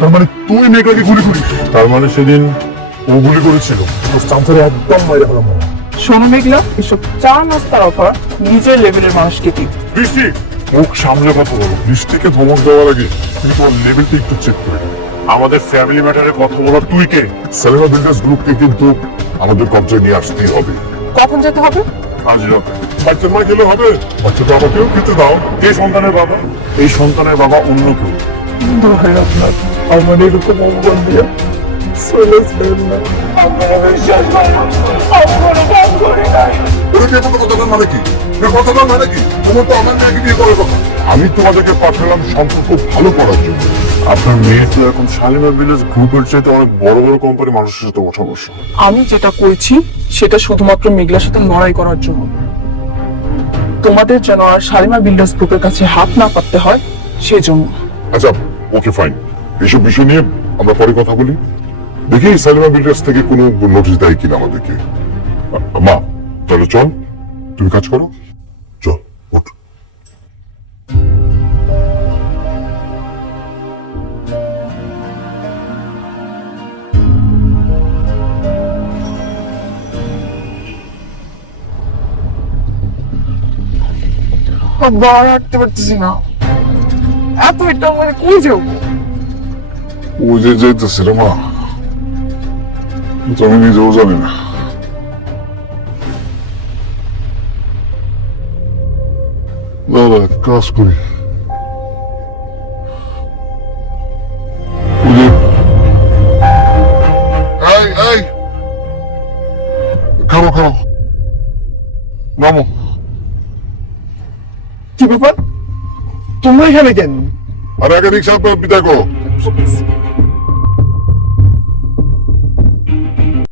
তার মানে তুই মেঘলাকে গুলি করিস? তার মানে সেদিন ও গুলি করেছিল? চামচারে একদম মাইরে ফেলাম। শোনো মেঘলা, এসব চা নাস্তার অফার নিজের লেভেলের মানুষকে দিই। বৃষ্টি, মুখ সামলে কথা বলো। বৃষ্টিকে ধমক দেওয়ার আগে তুই তোর লেভেলটা একটু চেক করে নে। আমাদের ফ্যামিলি ম্যাটারে কথা বলার তুই কে? সালেমা বিল্ডার্স গ্রুপকে কিন্তু আমাদের কবজায় নিয়ে আসতেই হবে। কখন যেতে হবে? আজ রাতে। বাচ্চার মা গেলে হবে? বাচ্চাটা আমাকেও খেতে দাও। এই সন্তানের বাবা? এই সন্তানের বাবা অন্য কেউ। ভাই আপনার আমার এরকম অপমান দিয়ে চলে যাবেন না। আপনারা বিশ্বাস করেন, আমি কোনো কাজ করি নাই। কথাটার মানে কি? কথাটার মানে কি? তোমার তো আমার মেয়েকে বিয়ে করার কথা। আমি তোমাদেরকে পাঠালাম সম্পর্ক ভালো করার জন্য। আপনার মেয়ে তো এখন শালিমা ভিলেজ গ্রুপের চাইতে অনেক বড় বড় কোম্পানি মানুষের সাথে ওঠা বসা। আমি যেটা করছি সেটা শুধুমাত্র মেঘলার সাথে লড়াই করার জন্য। তোমাদের যেন আর শালিমা বিল্ডার্স গ্রুপের কাছে হাত না পাততে হয় সেজন্য। আচ্ছা, ওকে ফাইন। এইসব বিষয় নিয়ে আমরা পরে কথা বলি। দেখি সালিমা বিল্ডার্স থেকে কোনো নোটিশ দেয় কিনা আমাদেরকে। মা, তাহলে চল, তুমি কাজ করো। চল, ওঠ। বার হাঁটতে পারতেছি না, এত এটা মানে কই যাবো? ও যে যেতেছে রে মা, তো আমি নিজেও জানি না। দাদা, কাজ করি। এই এই, খাবো খাবো, নামো। কি ব্যাপার, তোমরা এখানে কেন? আর আগে রিক্সা বিদায় করো।